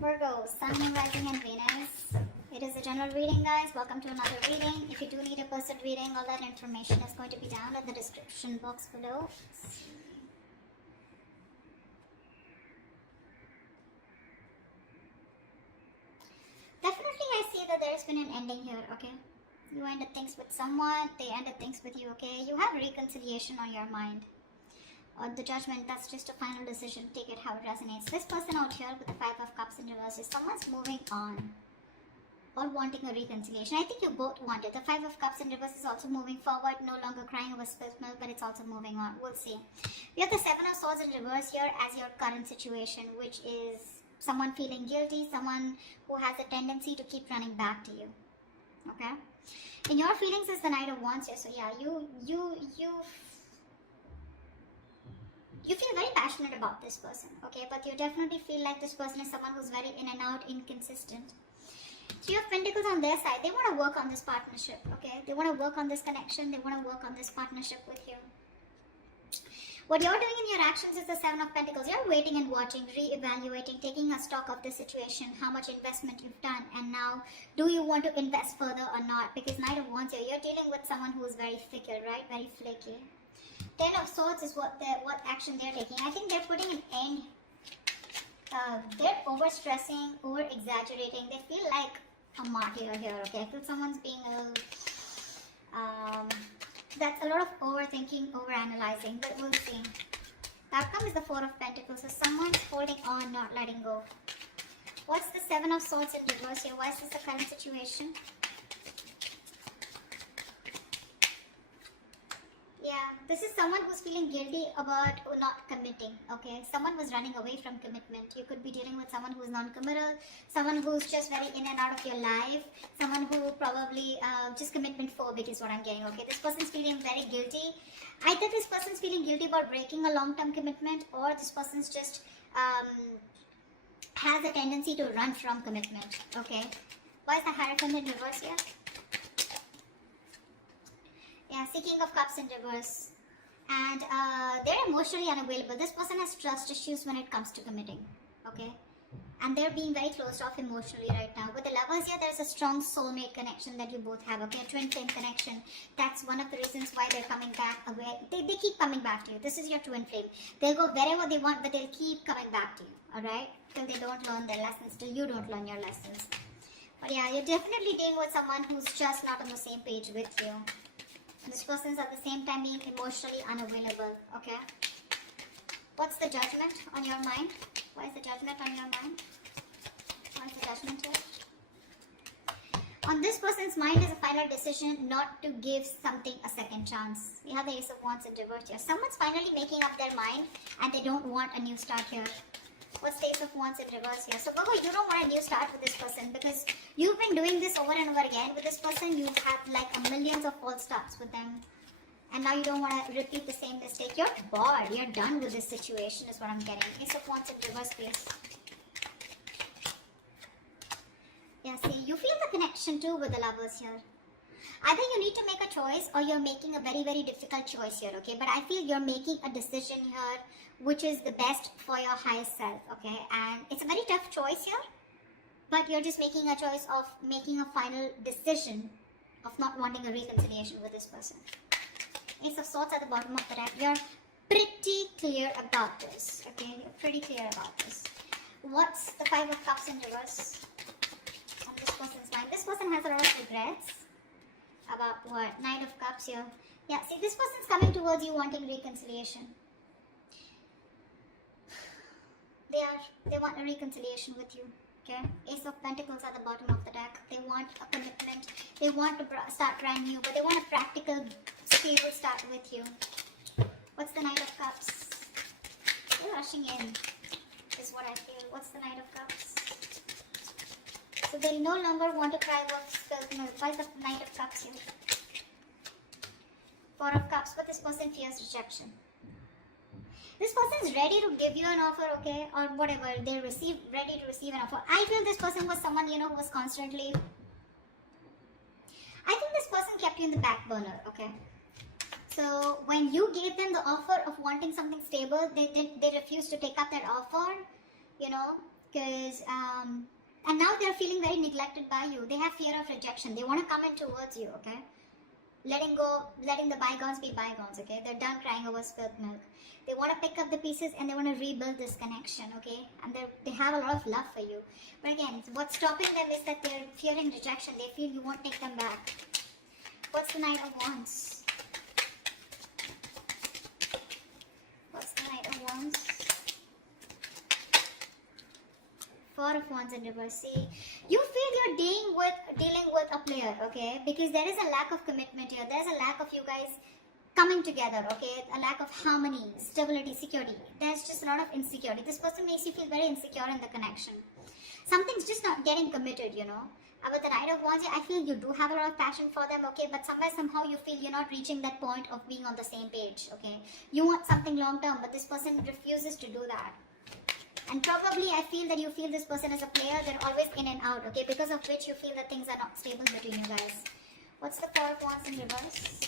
Virgo, Sun, Moon, Rising, and Venus. It is a general reading, guys. Welcome to another reading. If you do need a personal reading, all that information is going to be down in the description box below. Definitely, I see that there's been an ending here, okay? You ended things with someone, they ended things with you, okay? You have reconciliation on your mind. The judgment, that's just a final decision. Take it how it resonates. This person out here with the Five of Cups in reverse is someone's moving on or wanting a reconciliation. I think you both want it. The Five of Cups in reverse is also moving forward, no longer crying over spilled milk, but it's also moving on. We'll see. We have the Seven of Swords in reverse here as your current situation, which is someone feeling guilty, someone who has a tendency to keep running back to you. Okay? In your feelings is the Knight of Wands here. So yeah, you feel very passionate about this person, okay? But you definitely feel like this person is someone who's very in and out, inconsistent. Three of Pentacles on their side. They want to work on this partnership, okay? They want to work on this connection. They want to work on this partnership with you. What you're doing in your actions is the Seven of Pentacles. You're waiting and watching, re-evaluating, taking a stock of the situation, how much investment you've done, and now, do you want to invest further or not? Because Knight of Wands here, you're dealing with someone who is very fickle, right? Very flaky. Ten of Swords is what action they're taking. I think they're putting an end. They're overstressing, over-exaggerating. They feel like a martyr here, okay? I feel someone's being that's a lot of overthinking, overanalyzing, but we'll see. The outcome is the Four of Pentacles. So someone's holding on, not letting go. What's the Seven of Swords in reverse here? Why is this the current situation? Yeah, this is someone who's feeling guilty about not committing, okay? Someone was running away from commitment. You could be dealing with someone who's non-committal, someone who's just very in and out of your life, someone who probably just commitment phobic is what I'm getting, okay? This person's feeling very guilty. Either this person's feeling guilty about breaking a long-term commitment, or this person's just has a tendency to run from commitment, okay? Why is the Hierophant in reverse here? Yeah, King of Cups in reverse. And they're emotionally unavailable. This person has trust issues when it comes to committing. Okay? And they're being very closed off emotionally right now. With the Lovers here, there's a strong soulmate connection that you both have. Okay? A twin flame connection. That's one of the reasons why they're coming back away. They keep coming back to you. This is your twin flame. They'll go wherever they want, but they'll keep coming back to you. Alright? Till they don't learn their lessons. Till you don't learn your lessons. But yeah, you're definitely dealing with someone who's just not on the same page with you. This person's at the same time being emotionally unavailable, okay? What's the judgment on your mind? Why is the judgment on your mind? Why is the judgment here? On this person's mind is a final decision not to give something a second chance. We have the Ace of Wands in reverse here. Someone's finally making up their mind and they don't want a new start here. What's the Ace of Wands in reverse here? So Virgo, you don't want a new start with this person because you've been doing this over and over again. With this person, you've had like a millions of false starts with them. And now you don't want to repeat the same mistake. You're bored. You're done with this situation is what I'm getting. Ace of Wands in reverse, please. Yeah, see, you feel the connection too with the Lovers here. Either you need to make a choice or you're making a very, very difficult choice here, okay? But I feel you're making a decision here which is the best for your highest self, okay? And it's a very tough choice here, but you're just making a choice of making a final decision of not wanting a reconciliation with this person. Ace of Swords at the bottom of the deck. You're pretty clear about this, okay? You're pretty clear about this. What's the Five of Cups in reverse on this person's mind? This person has a lot of regrets. About what? Nine of Cups here. Yeah, see, this person's coming towards you wanting reconciliation. They want a reconciliation with you. Okay? Ace of Pentacles at the bottom of the deck. They want a commitment. They want to start brand new, but they want a practical, stable start with you. What's the Knight of Cups? They're rushing in, is what I feel. What's the Knight of Cups? So they no longer want to cry about spilled milk. Why is the Knight of Cups here? Four of Cups, but this person fears rejection. This person is ready to give you an offer, okay, or whatever. They're ready to receive an offer. I feel this person was someone, you know, who was constantly... I think this person kept you in the back burner, okay. So when you gave them the offer of wanting something stable, they refused to take up that offer, you know. Because, and now they're feeling very neglected by you. They have fear of rejection. They want to come in towards you, okay? Letting go, letting the bygones be bygones, okay? They're done crying over spilled milk. They want to pick up the pieces and they want to rebuild this connection, okay? And they have a lot of love for you. But again, what's stopping them is that they're fearing rejection. They feel you won't take them back. What's the Knight of Wands? What's the Knight of Wands? Four of Wands in reverse. See, you feel you're dealing with a player, okay? Because there is a lack of commitment here. There's a lack of you guys coming together, okay? A lack of harmony, stability, security. There's just a lot of insecurity. This person makes you feel very insecure in the connection. Something's just not getting committed, you know. With the Knight of Wands, I feel you do have a lot of passion for them, okay? But somehow you feel you're not reaching that point of being on the same page, okay? You want something long term, but this person refuses to do that. And probably I feel that you feel this person as a player. They're always in and out, okay? Because of which you feel that things are not stable between you guys. What's the Four of Wands in reverse?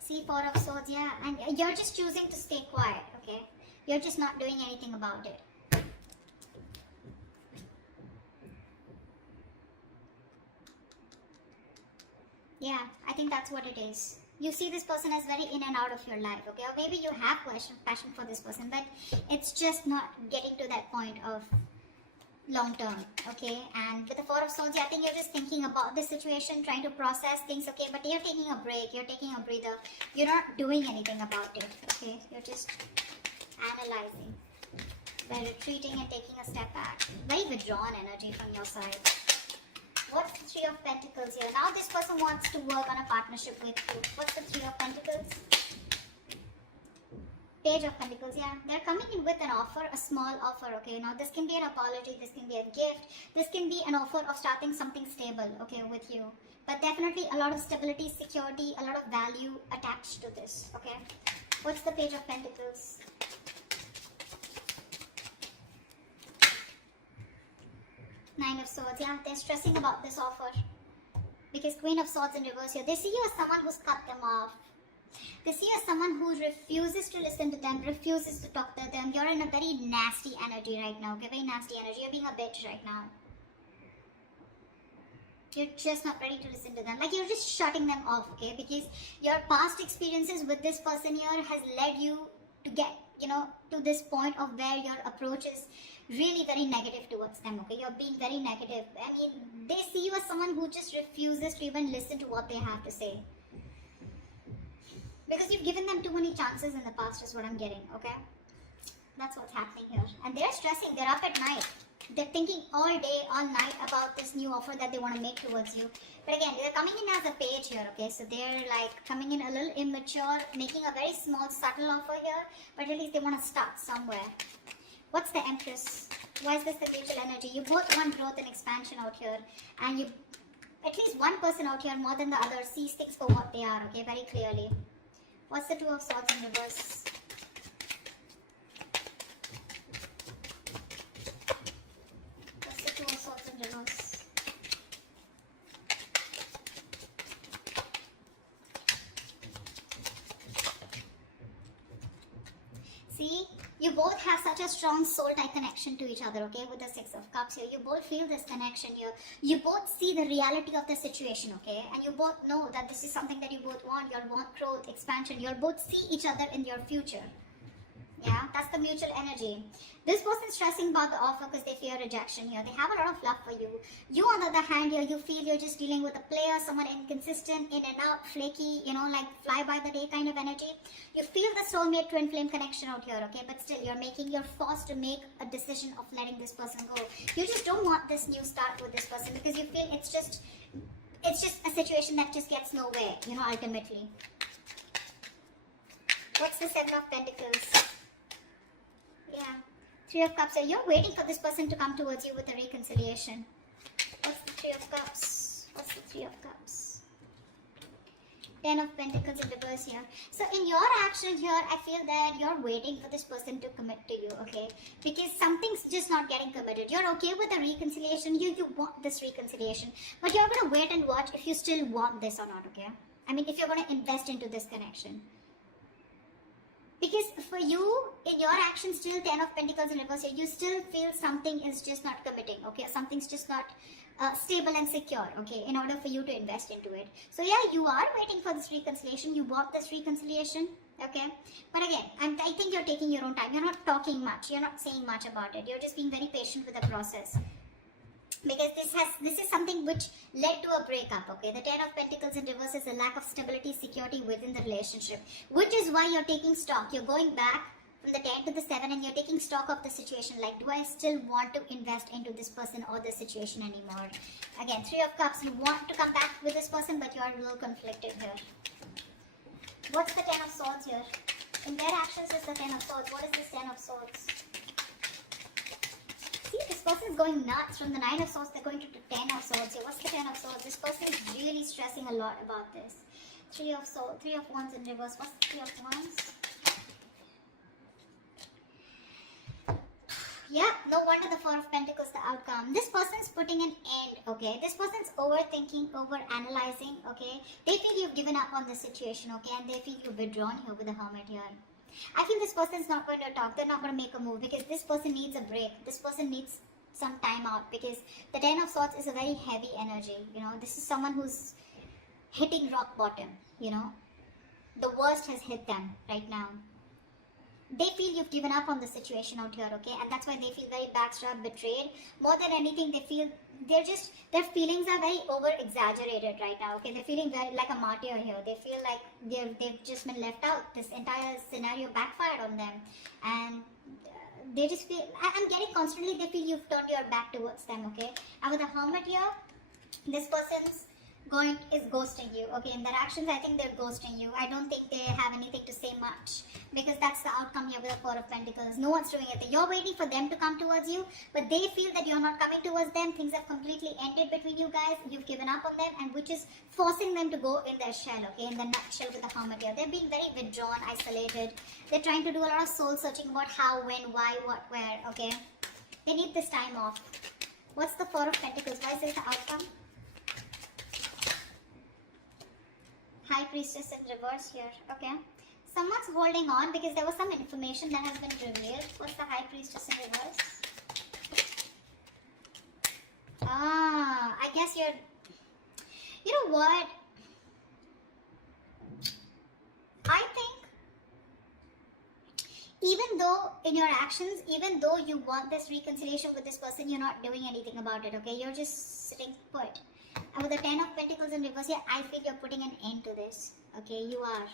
See, Four of Swords, yeah. And you're just choosing to stay quiet, okay? You're just not doing anything about it. Yeah, I think that's what it is. You see this person as very in and out of your life, okay? Or maybe you have passion for this person, but it's just not getting to that point of long term, okay? And with the Four of Swords, I think you're just thinking about this situation, trying to process things, okay? But you're taking a break, you're taking a breather. You're not doing anything about it, okay? You're just analyzing by retreating and taking a step back. Very withdrawn energy from your side. What's the Three of Pentacles here? Now this person wants to work on a partnership with you. What's the Three of Pentacles? Page of Pentacles, yeah. They're coming in with an offer, a small offer, okay? Now this can be an apology, this can be a gift, this can be an offer of starting something stable, okay, with you. But definitely a lot of stability, security, a lot of value attached to this, okay? What's the Page of Pentacles? Nine of Swords, yeah, they're stressing about this offer. Because Queen of Swords in reverse here, they see you as someone who's cut them off. They see you as someone who refuses to listen to them, refuses to talk to them. You're in a very nasty energy right now, okay? Very nasty energy. You're being a bitch right now. You're just not ready to listen to them. Like, you're just shutting them off, okay? Because your past experiences with this person here has led you to get, you know, to this point of where your approach is really very negative towards them, okay? You're being very negative. I mean, they see you as someone who just refuses to even listen to what they have to say. Because you've given them too many chances in the past is what I'm getting, okay? That's what's happening here. And they're stressing, they're up at night. They're thinking all day, all night about this new offer that they want to make towards you. But again, they're coming in as a page here, okay? So they're like coming in a little immature, making a very small, subtle offer here. But at least they want to start somewhere. What's the Empress? Why is this the mutual energy? You both want growth and expansion out here. And you, at least one person out here more than the other sees things for what they are, okay? Very clearly. What's the Two of Swords in reverse? What's the Two of Swords in reverse? See? You both have such a strong soul-tie connection to each other, okay? With the Six of Cups here. You both feel this connection here. You both see the reality of the situation, okay? And you both know that this is something that you both want. You want growth, expansion. You'll both see each other in your future. Yeah, that's the mutual energy. This person's stressing about the offer because they fear rejection here. They have a lot of love for you. You, on the other hand, here, you feel you're just dealing with a player, someone inconsistent, in and out, flaky, you know, like fly by the day kind of energy. You feel the soulmate twin flame connection out here, okay? But still, you're forced to make a decision of letting this person go. You just don't want this new start with this person because you feel it's just a situation that just gets nowhere, you know, ultimately. What's the Seven of Pentacles? Yeah. Three of Cups. So you're waiting for this person to come towards you with a reconciliation. What's the Three of Cups? What's the Three of Cups? Ten of Pentacles in reverse here. So in your action here, I feel that you're waiting for this person to commit to you, okay? Because something's just not getting committed. You're okay with a reconciliation. You want this reconciliation. But you're going to wait and watch if you still want this or not, okay? I mean, if you're going to invest into this connection. Because for you, in your actions, still 10 of Pentacles in reverse here, you still feel something is just not committing, okay? Something's just not stable and secure, okay, in order for you to invest into it. So yeah, you are waiting for this reconciliation. You want this reconciliation, okay? But again, I think you're taking your own time. You're not talking much. You're not saying much about it. You're just being very patient with the process. Because this is something which led to a breakup, okay? The 10 of Pentacles in reverse is a lack of stability, security within the relationship, which is why you're taking stock. You're going back from the 10 to the 7 and you're taking stock of the situation. Like, do I still want to invest into this person or this situation anymore? Again, 3 of Cups, you want to come back with this person, but you are a little conflicted here. What's the 10 of Swords here? In their actions is the 10 of Swords. What is this 10 of Swords? See, this person is going nuts. From the 9 of Swords, they're going to the 10 of Swords here. What's the 10 of Swords? This person is really stressing a lot about this. 3 of Swords, 3 of Wands in reverse. What's the 3 of Wands? Yeah, no wonder the 4 of Pentacles, the outcome. This person's putting an end, okay? This person's overthinking, over-analyzing, okay? They feel you've given up on the situation, okay? And they feel you've withdrawn here with the Hermit here. I feel this person's not going to talk. They're not going to make a move because this person needs a break. This person needs some time out because the 10 of Swords is a very heavy energy, you know? This is someone who's hitting rock bottom, you know? The worst has hit them right now. They feel you've given up on the situation out here, okay? And that's why they feel very backstabbed, betrayed. More than anything, they feel their feelings are very over-exaggerated right now, okay? They're feeling very like a martyr here. They feel like they've just been left out. This entire scenario backfired on them. And they just feel, I'm getting constantly, they feel you've turned your back towards them, okay? And with the Hermit here, this person's is ghosting you, okay? In their actions, I think they're ghosting you. I don't think they have anything to say much because that's the outcome here with the 4 of Pentacles. No one's doing it. You're waiting for them to come towards you, but they feel that you're not coming towards them. Things have completely ended between you guys. You've given up on them, and which is forcing them to go in their shell, okay? In the nutshell with the Hermit here. They're being very withdrawn, isolated. They're trying to do a lot of soul searching about how, when, why, what, where, okay? They need this time off. What's the 4 of Pentacles? Why is this the outcome? High Priestess in reverse here, okay? Someone's holding on because there was some information that has been revealed. What's the High Priestess in reverse? I guess you're... You know what? I think even though in your actions, even though you want this reconciliation with this person, you're not doing anything about it, okay? You're just sitting put. And with the 10 of Pentacles in reverse here, I feel you're putting an end to this. Okay, you are.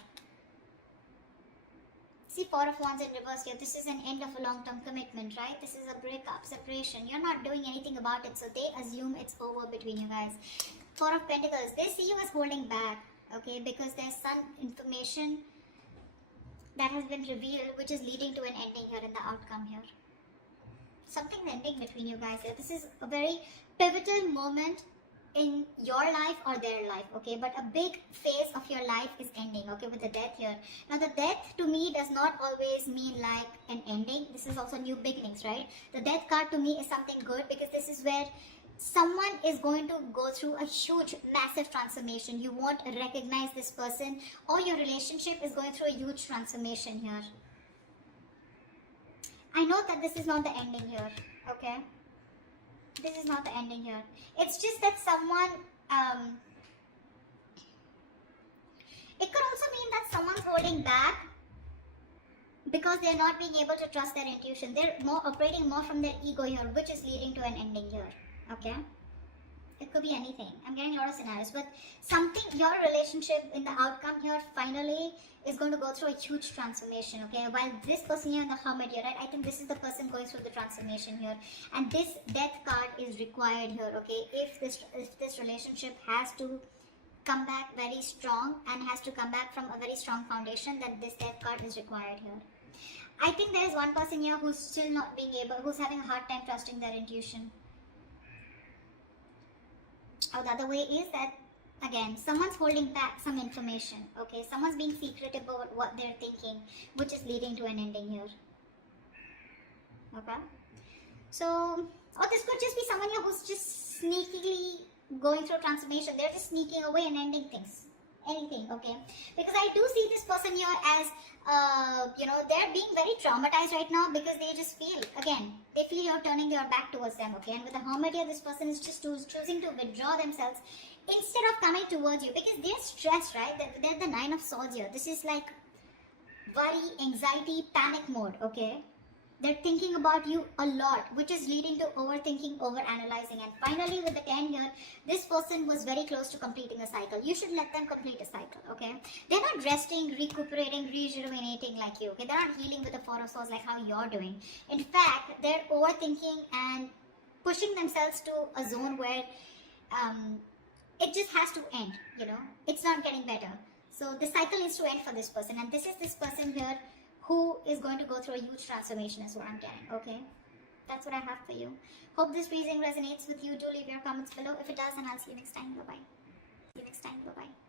See, 4 of Wands in reverse here. This is an end of a long-term commitment, right? This is a breakup, separation. You're not doing anything about it, so they assume it's over between you guys. 4 of Pentacles, they see you as holding back, okay? Because there's some information that has been revealed, which is leading to an ending here in the outcome here. Something's ending between you guys here. This is a very pivotal moment in your life or their life, okay? But a big phase of your life is ending, okay, with the Death here. Now, the Death to me does not always mean like an ending. This is also new beginnings, right? The Death card to me is something good because this is where someone is going to go through a huge, massive transformation. You won't recognize this person, or your relationship is going through a huge transformation here. I know that this is not the ending here, okay? This is not the ending here. It's just that someone, it could also mean that someone's holding back because they're not being able to trust their intuition. They're operating more from their ego here, which is leading to an ending here, okay? It could be anything. I'm getting a lot of scenarios, but something, your relationship in the outcome here finally is going to go through a huge transformation, okay? While this person here in the Hermit here, right? I think this is the person going through the transformation here, and this Death card is required here, okay? If this relationship has to come back very strong and has to come back from a very strong foundation, then this Death card is required here. I think there is one person here who's still not being able, who's having a hard time trusting their intuition. Or the other way is that, again, someone's holding back some information, okay? Someone's being secretive about what they're thinking, which is leading to an ending here. Okay? So, or this could just be someone here who's just sneakily going through transformation. They're just sneaking away and ending things. anything, okay? Because I do see this person here as, they're being very traumatized right now because they just feel, again, they feel you're turning your back towards them, okay? And with the Hermit here, this person is just choosing to withdraw themselves instead of coming towards you because they're stressed, right? They're the Nine of Swords here. This is like worry, anxiety, panic mode, okay? They're thinking about you a lot, which is leading to overthinking, overanalyzing. And finally, with the 10 here, this person was very close to completing a cycle. You should let them complete a cycle, okay? They're not resting, recuperating, rejuvenating like you, okay? They're not healing with the Four of Swords like how you're doing. In fact, they're overthinking and pushing themselves to a zone where it just has to end, It's not getting better. So the cycle needs to end for this person. And this is this person here who is going to go through a huge transformation is what I'm getting, okay? That's what I have for you. Hope this reading resonates with you. Do leave your comments below. If it does, and I'll see you next time. Bye-bye. See you next time. Bye-bye.